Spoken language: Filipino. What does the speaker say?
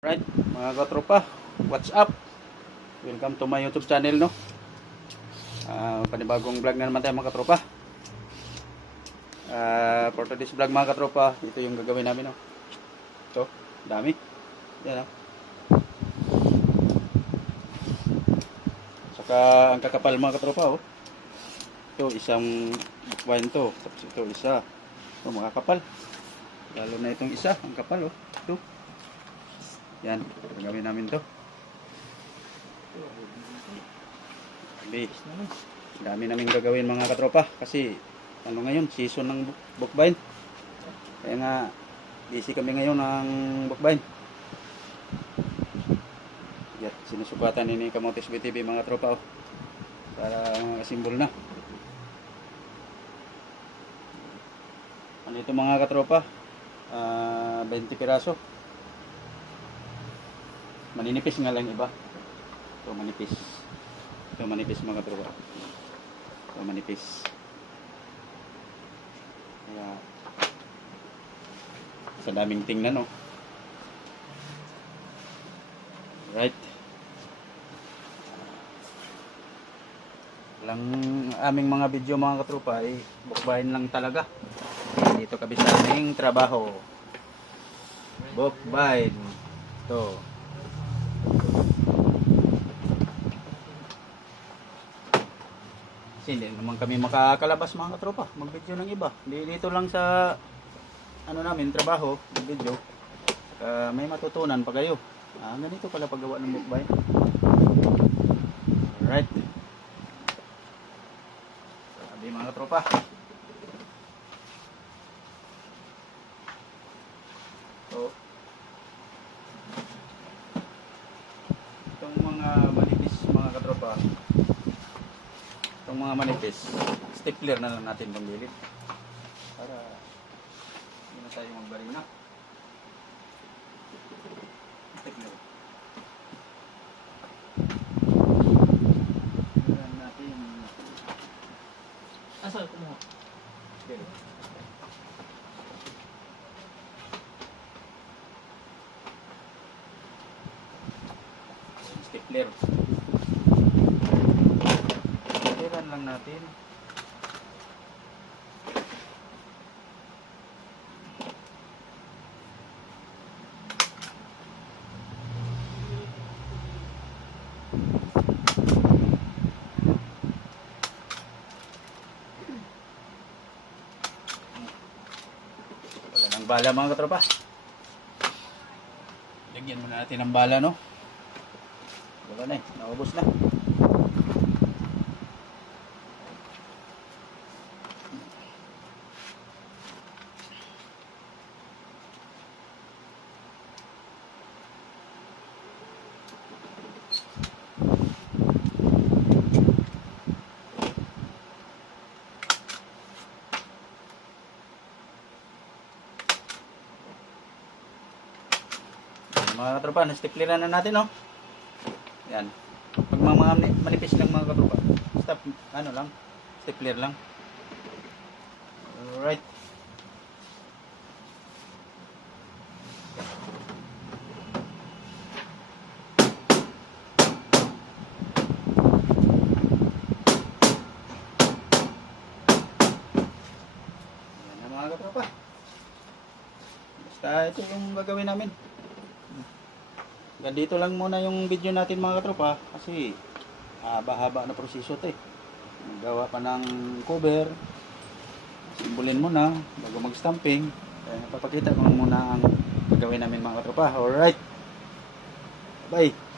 Right, mga katropa, what's up? Welcome to my YouTube channel, no? Ah, panibagong vlog na naman tayo mga katropa. Ah, for today's vlog mga katropa, ito yung gagawin namin, no? Ito, dami. Yan, no? Saka ang kakapal mga katropa, oh. Ito, isang wine to. Tapos ito, isa. Ito, mga kapal. Lalo na itong isa, ang kapal, oh. Ito. Yan, gagawin namin to. Dami. Dami namin gagawin mga katropa kasi ano ngayon, season ng bukbain. Kaya nga, busy kami ngayon ng bukbain. Yan, sinusubatan ni ni Kamotes BTV mga tropa oh. Para simbol na. Ano ito mga katropa? Ah, 20 piraso. Maninipis nga lang iba. Ito manipis. Ito manipis mga tropa. Ito manipis. Kaya sa daming tingnan oh. Right. Lang aming mga video mga katropa ay bukbahin lang talaga. Dito kami aming trabaho. Bukbahin. Ito. Kasi hindi naman kami makakalabas mga katropa. Mag-video ng iba. Di- Dito lang sa ano namin, trabaho, mag-video. Saka may matutunan pa kayo. Ah, ganito pala paggawa ng mukbang. Alright. Sabi mga katropa. So, itong mga manipis mga katropa, itong mga manipis, stapler na lang natin gilid. Para hindi na tayo magbaring na. Stapler. Ayan natin. Asal kumuha? Okay. Stapler. Stapleran lang natin. Wala nang bala mga katropa. Lagyan muna natin ng bala no. Wala na eh, naubos na. Mga katropa, na-stickleran na natin no. Yan. Pag mga, mga mani- manipis lang mga katropa, stop, ano lang, stickler lang. Alright. Yan na mga katropa. Basta ito yung gagawin namin. Hanggang dito lang muna yung video natin mga katropa kasi haba-haba na proseso ito eh. Gawa pa ng cover, simbolin mo na bago mag-stamping. Kaya napapakita ko muna ang gagawin namin mga katropa. Alright. Bye.